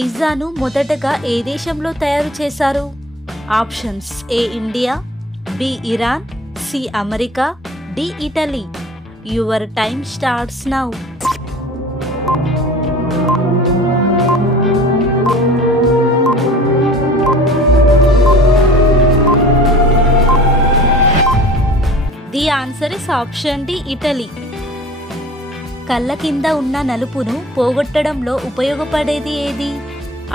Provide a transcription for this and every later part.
పిజ్జాను మొదటగా ఏ దేశంలో తయారు చేశారు? Options A India, B Iran, C America, D Italy. Your time starts now. The answer is option D Italy. కళ్ళ కింద ఉన్న నలుపును పోగొట్టడంలో ఉపయోగపడేది ఏది?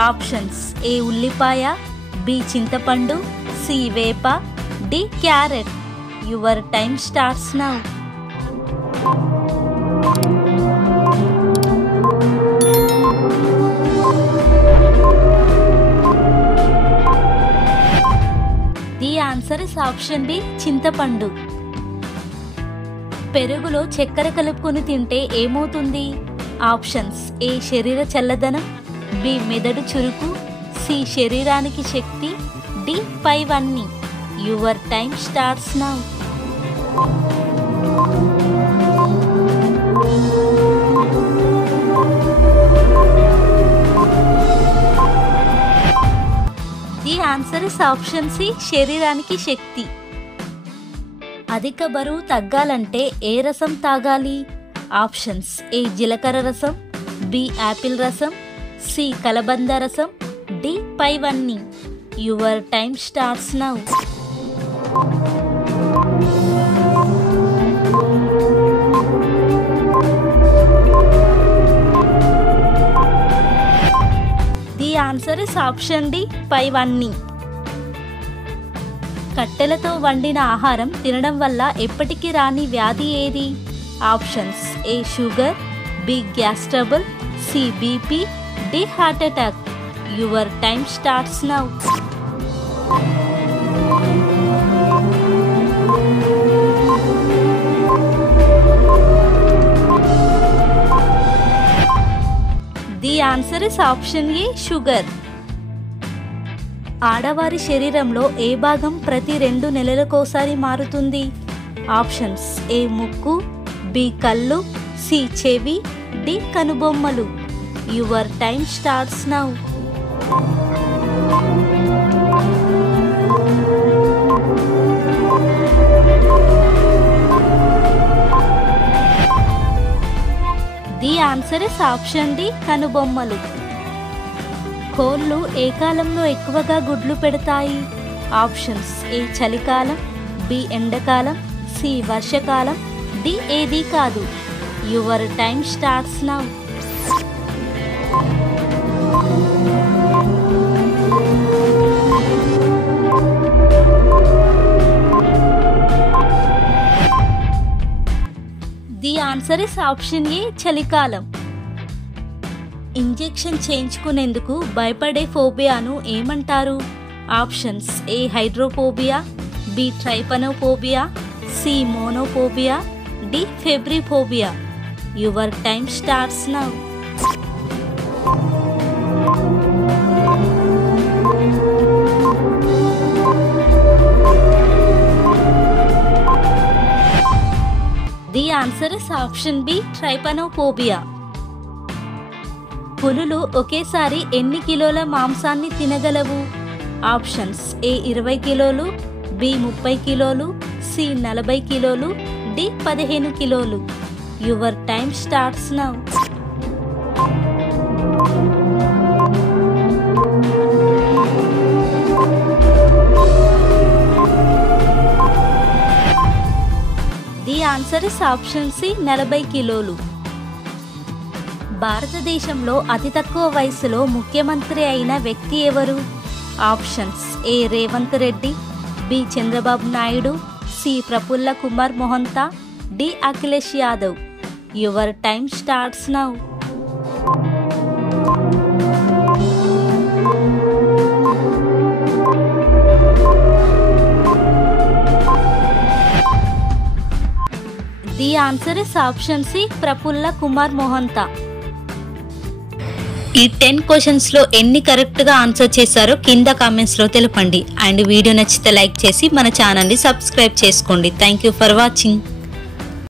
ఆప్షన్స్ ఏ ఉల్లిపాయ, బి చింతపండు, సి వేప, D carrot. Your time starts now. The answer is option D చింతపండు. పెరుగులో చక్కెర కలుపుకొని తింటే ఏమవుతుంది? ఆప్షన్స్ ఏ శరీర చల్లదనం, బి మెదడు చురుకు, సి శరీరానికి శక్తి, డి పైవన్నీ. Your time starts now. The answer is option C శరీరానికి శక్తి. అధిక బరువు తగ్గాలంటే ఏ రసం తాగాలి? ఆప్షన్స్ ఏ జీలకర్ర రసం, బి యాపిల్ రసం, సి కలబంద రసం, డి పైవన్నీ. Your time starts now. The answer is option D పైవన్నీ. కట్టెలతో వండిన ఆహారం తినడం వల్ల ఎప్పటికీ రాని వ్యాధి ఏది? Options A sugar, B gas trouble, C BP, D heart attack. Your time starts now. The answer is option A sugar. ఆడవారి శరీరంలో ఏ భాగం ప్రతి 2 నెలలకోసారి మారుతుంది? ఆప్షన్స్ ఏ ముక్కు, బి కళ్ళు, సి చెవి, డి కనుబొమ్మలు. Your time starts now. The answer is option D కనుబొమ్మలు. కోళ్ళు ఏ కాలంలో ఎక్కువగా గుడ్లు పెడతాయి? ఆప్షన్స్ ఏ చలికాలం, బి ఎండాకాలం, సి వర్షాకాలం, డి ఏది కాదు. Your time starts now. The answer is option A చలికాలం. ఇంజెక్షన్ చేయించుకునేందుకు భయపడే ఫోబియాను ఏమంటారు? Options A hydrophobia, B trypanophobia, C monophobia, D febriphobia. Your time starts now. The answer is option B trypanophobia. పులులు ఒకేసారి ఎన్ని కిలోల మాంసాన్ని తినగలవు? ఆప్షన్స్ ఏ 20 కిలోలు, బి 30 కిలోలు, సి 40 కిలోలు, డి 15 కిలోలు. Your time starts now. The answer is option C 40 కిలోలు. భారతదేశంలో అతి తక్కువ వయసులో ముఖ్యమంత్రి అయిన వ్యక్తి ఎవరు? Options A Revanth Reddy, B Chandrababu Naidu, C Prafulla Kumar Mohanta, D Akhilesh Yadav. Your time starts now. The answer is option C Prafulla Kumar Mohanta. ఈ 10 క్వశ్చన్స్ లో ఎన్ని కరెక్ట్ గా ఆన్సర్ చేశారో కింద కామెంట్స్ లో తెలపండి. అండ్ వీడియో నచ్చితే లైక్ చేసి మన ఛానల్ ని సబ్స్క్రైబ్ చేసుకోండి. Thank you for watching.